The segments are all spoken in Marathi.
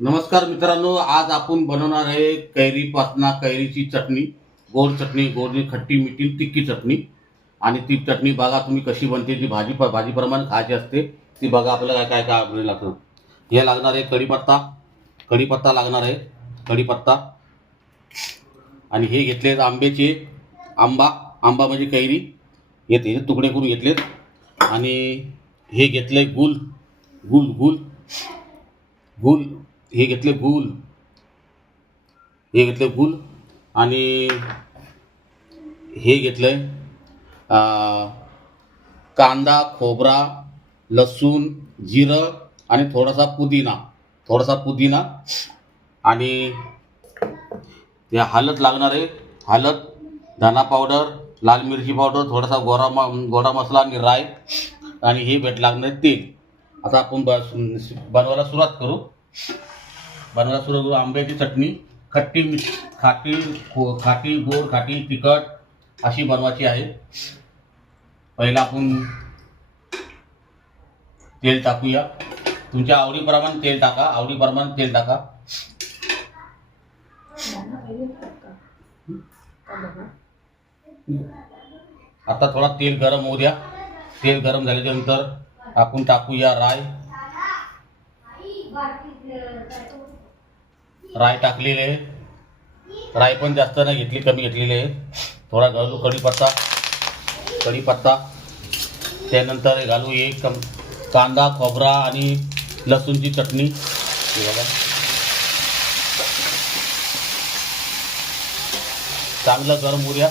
नमस्कार मित्रांनो आज आपण बनवणार आहे कैरीपासना कैरीची चटणी. गोड चटणी गोड खट्टी मिठी तिक्की चटणी. आणि ती चटणी बघा तुम्ही कशी बनते ती भाजी भाजीप्रमाणे खायची असते ती बघा आपल्याला काय काय काय आपल्याला लागतं. हे लागणार आहे कढीपत्ता. कढीपत्ता लागणार आहे. कढीपत्ता. आणि हे घेतले आंब्याचे आंबा. आंबा म्हणजे कैरी. हे तुकडे करून घेतलेत. आणि हे घेतलं आहे गुल. गुल गुल. गुल. हे घेतले गुल हे घेतले गुल आणि हे घेतलं आहे कांदा खोबरा लसूण जिरं आणि थोडासा पुदिना. थोडासा पुदिना आणि ते हळद लागणार आहे. हलत धना पावडर लाल मिरची पावडर थोडासा गोरा म गोडा मसाला आणि राय आणि हे भेट लागणार आहे तेल. आता आपण बस बनवायला सुरुवात करू. बनवायला आंब्याची चटणी खट्टी मिठ खाटी खो खाटी गोड खाटी तिखट अशी बनवायची आहे. पहिला आपण तेल टाकूया. तुमच्या आवडीप्रमाणे तेल टाका. आवडीप्रमाणे तेल टाका. आता थोडा तेल गरम होऊ द्या. तेल गरम झाल्याच्यानंतर आपण टाकूया राय. राय टाकलेली आहे राय पण जास्त नाही घेतली कमी घेतलेली आहे थोडा घालू कढीपत्ता. कढीपत्ता. त्यानंतर घालू एक कम कांदा खोबरा आणि लसूणची चटणी. बघा. चांगलं गरम उर्या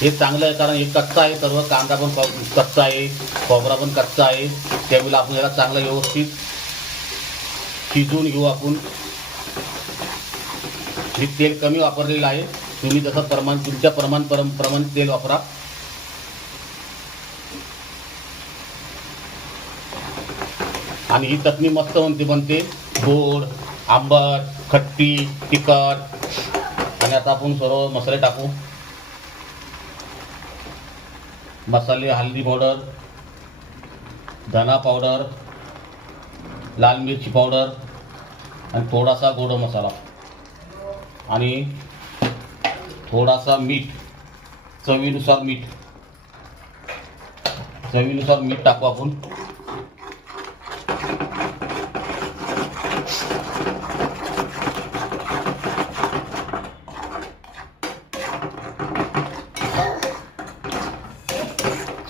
हे चांगलं आहे कारण हे कच्चा आहे सर्व कांदा पण कच्चा आहे खोबरा पण कच्चा आहे. त्यावेळेला आपण याला चांगलं व्यवस्थित शिजवून घेऊ आपण. हे तेल कमी वापरलेलं आहे. तुम्ही जसं प्रमाण तुमच्या प्रमाण परम प्रमाण तेल वापरा. आणि ही चटणी मस्त बनते बनते. गोड आंबट खट्टी तिखट. आणि आता आपण सर्व मसाले टाकू. मसाले हल्दी पावडर धना पावडर लाल मिरची पावडर आणि थोडासा गोड मसाला. आणि थोडासा मीठ चवीनुसार मीठ. चवीनुसार मीठ टाकू आपण.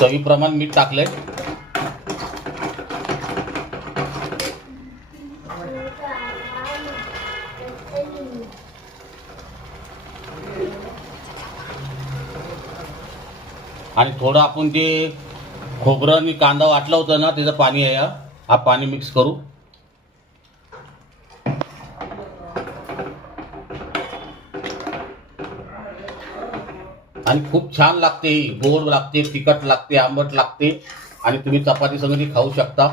चवीप्रमाण मीठ टाकलंय आणि थोडं आपण ते खोबरं आणि कांदा वाटला होता ना त्याचं पाणी आहे हा. हा पाणी मिक्स करू आणि खूप छान लागते ही गोड लागते तिखट लागते आंबट लागते. आणि तुम्ही चपाती संगती खाऊ शकता.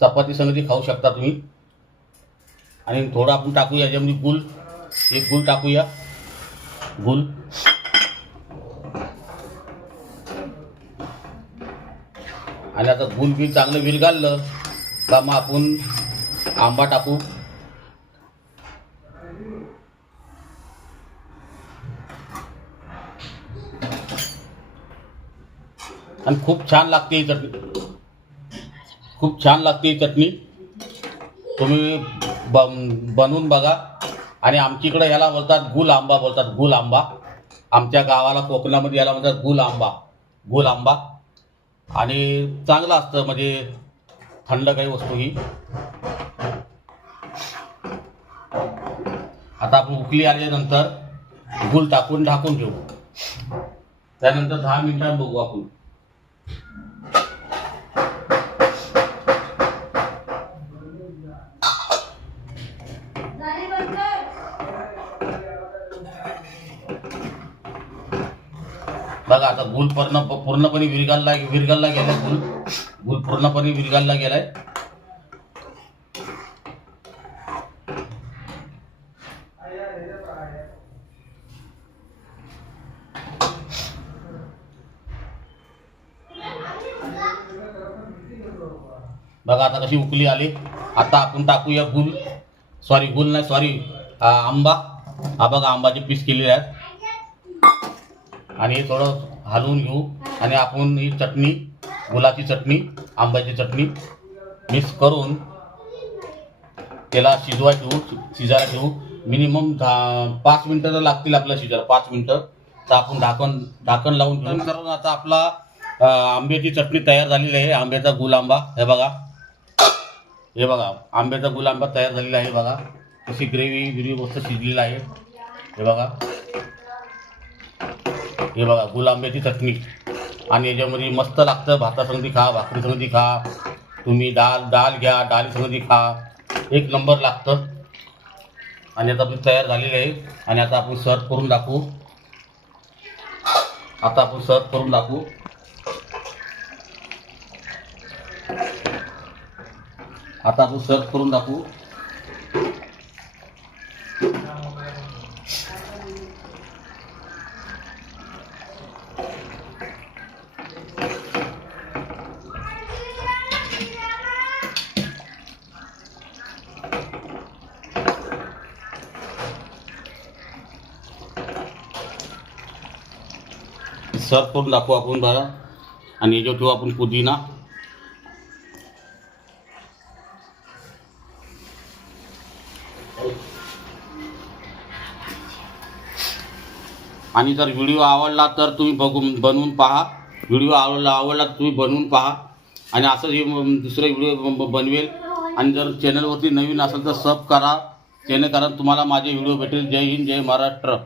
चपाती संगती खाऊ शकता तुम्ही. आणि थोडं आपण टाकूया याच्यामध्ये गुल एक गुल टाकूया. गुल आणि आता गुल बी चांगलं विरघाललं का मग आपण आंबा टाकू? आणि खूप छान लागते ही चटणी. खूप छान लागते ही चटणी. तुम्ही बन बनवून बघा. आणि आमच्याकडे याला बोलतात गुल आंबा बोलतात गुल आंबा. आमच्या गावाला कोकणामध्ये याला म्हणतात गुल आंबा गुल आंबा. आणि चांगलं असतं म्हणजे थंड काही वस्तू ही. आता आपण उकली आल्यानंतर गुल टाकून ढाकून ठेवू त्यानंतर दहा मिनिटांनी बघू आपण बघा आता गुल पूर्ण पूर्णपणे विरगालला विरगालला गेलाय गुल. गुल पूर्णपणे विरगालला गेलाय. बघा आता कशी उकली आली. आता आपण टाकूया गुल. सॉरी गुल नाही सॉरी आंबा. हा बघा आंबाचे पीस केलेले आहेत आणि थोडं हलवून घेऊ आणि आपण ही चटणी गुलाची चटणी आंब्याची चटणी मिक्स करून त्याला शिजवाय ठेवू शिजायला ठेवू. मिनिमम दहा पाच मिनटं तर लागतील आपल्याला शिजायला पाच मिनटं. तर आपण ढाकण ढाकण लावून ठेवून करून आता आपला आंब्याची चटणी तयार झालेली आहे. आंब्याचा गुल आंबा हे बघा. हे बघा आंब्याचा गुल आंबा तयार झालेला आहे बघा. कशी ग्रेव्ही बिरवी मस्त शिजलेला आहे. हे बघा. हे बघा गुल चटणी. आणि याच्यामध्ये मस्त लागतं भातासंगती खा भाकरीसंगती खा. तुम्ही डाळ डाळ घ्या डाळीसंगती खा. एक नंबर लागतं. आणि आता आपली तयार झालेली आहे. आणि आता आपण सर्व करून दाखवू. आता आपण सर्व करून दाखवू. आता आपण सर्व करून दाखवू. सर्व करून दाखवू आपण बघा आणि याच्यावर ठेवू आपण पुदिना। आणि जर व्हिडिओ आवडला तर तुम्ही बघून बनवून पहा. व्हिडिओ आवडला आवडला तुम्ही बनवून पहा. आणि असं हे दुसरे व्हिडिओ बनवेल. आणि जर चॅनलवरती नवीन असेल तर सब करा. जेणेकरून तुम्हाला माझे व्हिडिओ भेटेल. जय हिंद जय महाराष्ट्र.